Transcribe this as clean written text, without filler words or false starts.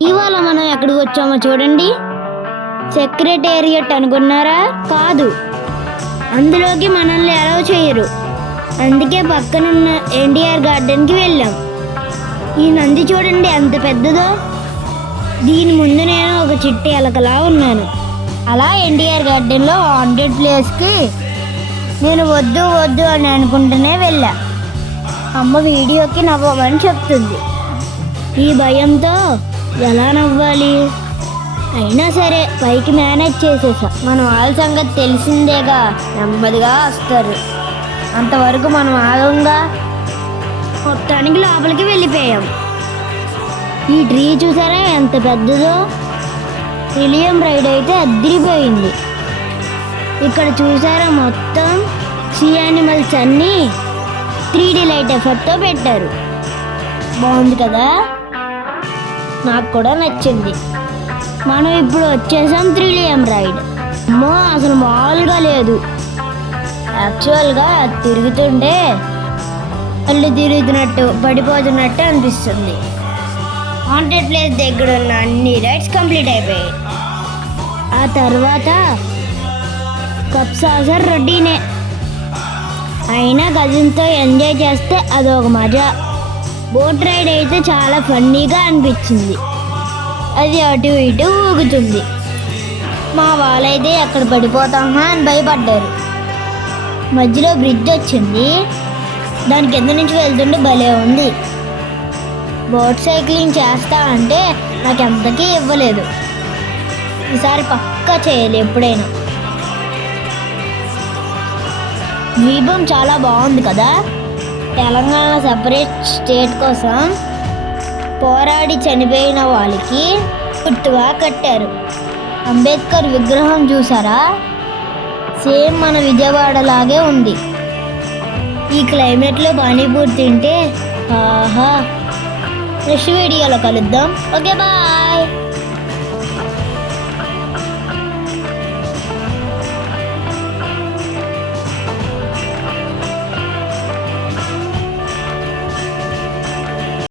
ఇవాళ మనం ఎక్కడికి వచ్చామో చూడండి. సెక్రటేరియట్ అనుకున్నారా? కాదు, అందులోకి మనల్ని అలౌ చేయరు. అందుకే పక్కనున్న ఎన్టీఆర్ గార్డెన్కి వెళ్ళాం. ఈ నంది చూడండి ఎంత పెద్దదో. దీని ముందు నేను ఒక చిట్టి ఎలకలా ఉన్నాను. అలా ఎన్టీఆర్ గార్డెన్లో హాంటెడ్ ప్లేస్కి నేను వద్దు వద్దు అని అనుకుంటూనే వెళ్ళా. అమ్మ వీడియోకి నవ్వమని చెప్తుంది. ఈ భయంతో ఎలా నవ్వాలి? అయినా సరే పైకి మేనేజ్ చేసేసా. మన వాళ్ళ సంగతి తెలిసిందేగా, నెమ్మదిగా వస్తారు. అంతవరకు మనం ఆగంగా మొత్తానికి లోపలికి వెళ్ళిపోయాం. ఈ ట్రీ చూసారా ఎంత పెద్దదో. ట్రిలియం రైడ్ అయితే అదిరిపోయింది. ఇక్కడ చూసారా మొత్తం సీ యానిమల్స్ అన్నీ 3D లైట్ ఎఫెక్ట్తో పెట్టారు. బాగుంది కదా, నాకు కూడా నచ్చింది. మనం ఇప్పుడు వచ్చేసాం ట్రిలియం రైడ్. అమ్మో అసలు మామూలుగా లేదు. యాక్చువల్గా తిరుగుతుంటే కళ్ళు తిరుగుతున్నట్టు పడిపోతున్నట్టు అనిపిస్తుంది. హాంటెడ్ ప్లేస్ దగ్గర ఉన్న అన్ని రైడ్స్ కంప్లీట్ అయిపోయాయి. ఆ తర్వాత కప్ సాసర్ రొటీనే. అయినా కజిన్తో ఎంజాయ్ చేస్తే అదొక మజా. బోట్ రైడ్ అయితే చాలా ఫన్నీగా అనిపించింది. అది అటు ఇటు ఊగుతుంది. మా వాళ్ళైతే ఎక్కడ పడిపోతామా అని భయపడ్డారు. మధ్యలో బ్రిడ్జ్ వచ్చింది, దాని కింద నుంచి వెళ్తుంటే భలే ఉంది. బోట్ సైక్లింగ్ చేస్తా అంటే నాకు ఎంతకీ ఇవ్వలేదు. ఈసారి పక్కా చేయాలి ఎప్పుడైనా. ద్వీపం చాలా బాగుంది కదా. తెలంగాణ సపరేట్ స్టేట్ కోసం పోరాడి చనిపోయిన వాళ్ళకి గుర్తుగా కట్టారు. అంబేద్కర్ విగ్రహం చూసారా? సేమ్ మన విజయవాడ లాగే ఉంది. ఈ క్లైమేట్లో పానీపూరి తింటే ఆహా. నెక్స్ట్ వీడియోలో కలుద్దాం. Okay bye.